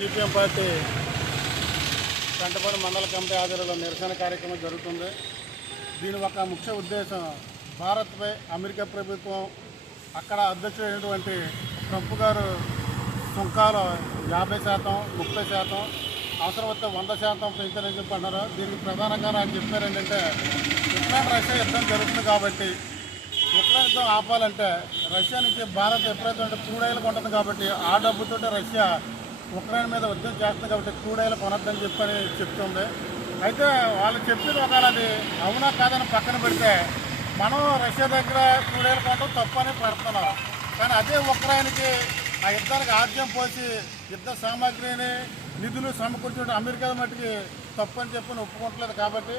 CPM party కంటపడి మండల committee ఆధ్వర్యంలో నిరసన కార్యక్రమం జరుగుతుంది. దీని ఒక ముఖ్య ఉద్దేశం భారత్పై అమెరికా ప్రభుత్వం అక్కడ అధ్యక్షుడైనటువంటి ట్రంప్ గారు సుంకాలు 50%, 30%, అవసరమైతే 100% పెంచారని చెప్పి అన్నారు. దీనికి ప్రధానంగా నాకు చెప్పారు ఏంటంటే, ఉక్రెయిన్ రష్యా యుద్ధం జరుగుతుంది కాబట్టి ఉక్రెయిన్ యుద్ధం ఆపాలంటే రష్యా నుంచి భారత్ ఎప్పుడైతే క్రూడాయిలు కొంటుంది కాబట్టి ఆ డబ్బుతో రష్యా ఉక్రెయిన్ మీద యుద్ధం చేస్తుంది కాబట్టి క్రూడాయిలు కొనొద్దని చెప్పని చెప్తుంది. అయితే వాళ్ళు చెప్పిన ఒకవేళ అది అవునా కాదని పక్కన పెడితే మనం రష్యా దగ్గర క్రూడాయిలు కొనడం తప్పని పడుతున్నాం. కానీ అదే ఉక్రెయిన్కి ఆ యుద్ధానికి ఆద్యం పోసి యుద్ధ సామాగ్రిని నిధులు సమకూర్చడం అమెరికా మట్టికి తప్పని చెప్పని ఒప్పుకోవట్లేదు. కాబట్టి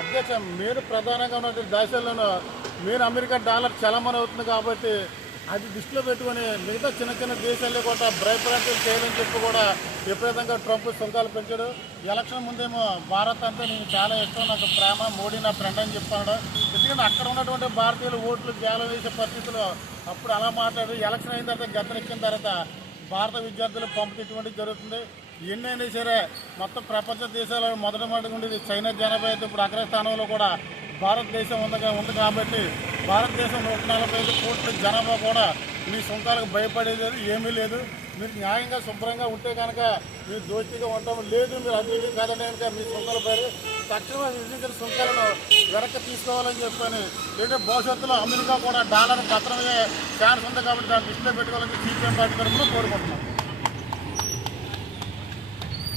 అధ్యక్ష మీరు ప్రధానంగా ఉన్నటువంటి దేశాల్లోనూ మీరు అమెరికా డాలర్ చలమని అవుతుంది కాబట్టి అది దృష్టిలో పెట్టుకుని మిగతా చిన్న చిన్న దేశాల్లో కూడా భయప్రాంతం చేయాలని చెప్పి కూడా విపరీతంగా ట్రంప్ సుంకాలు పెంచాడు. ఎలక్షన్ ముందేమో భారత్ అంతా నేను చాలా ఇష్టం, నాకు ప్రేమ, మోడీ నా ఫ్రెండ్ అని చెప్పాడు. ఎందుకంటే అక్కడ ఉన్నటువంటి భారతీయులు ఓట్లు గేలం వేసే పరిస్థితుల్లో అప్పుడు అలా మాట్లాడి ఎలక్షన్ అయిన తర్వాత గద్దెనెక్కిన తర్వాత భారత విద్యార్థులు పంపు ఇటువంటిది జరుగుతుంది. ఎన్నైనా సరే మొత్తం ప్రపంచ దేశాలలో మొదటి మాట ఉండేది చైనా జనాభా అయితే ఇప్పుడు అగ్రస్థానంలో కూడా భారతదేశం ఉంది కాబట్టి భారతదేశం 145 కోట్ల జనాభా కూడా మీ సుంకాలకు భయపడేది ఏమీ లేదు. మీరు న్యాయంగా శుభ్రంగా ఉంటే కనుక మీరు దోషిగా ఉండటం లేదు, మీరు అభివృద్ధి కాదంటే కనుక మీ సుంకాల పేరు తక్షణమే విధించిన సుంకాలను వెనక్కి తీసుకోవాలని చెప్పని, లేదంటే భవిష్యత్తులో అమెరికా కూడా డాలర్ పత్రమయ్యే ఛాన్స్ ఉంది కాబట్టి దాన్ని దృష్టిలో పెట్టుకోవాలని సిపిఎం పార్టీ తరఫున కోరుకుంటున్నాం.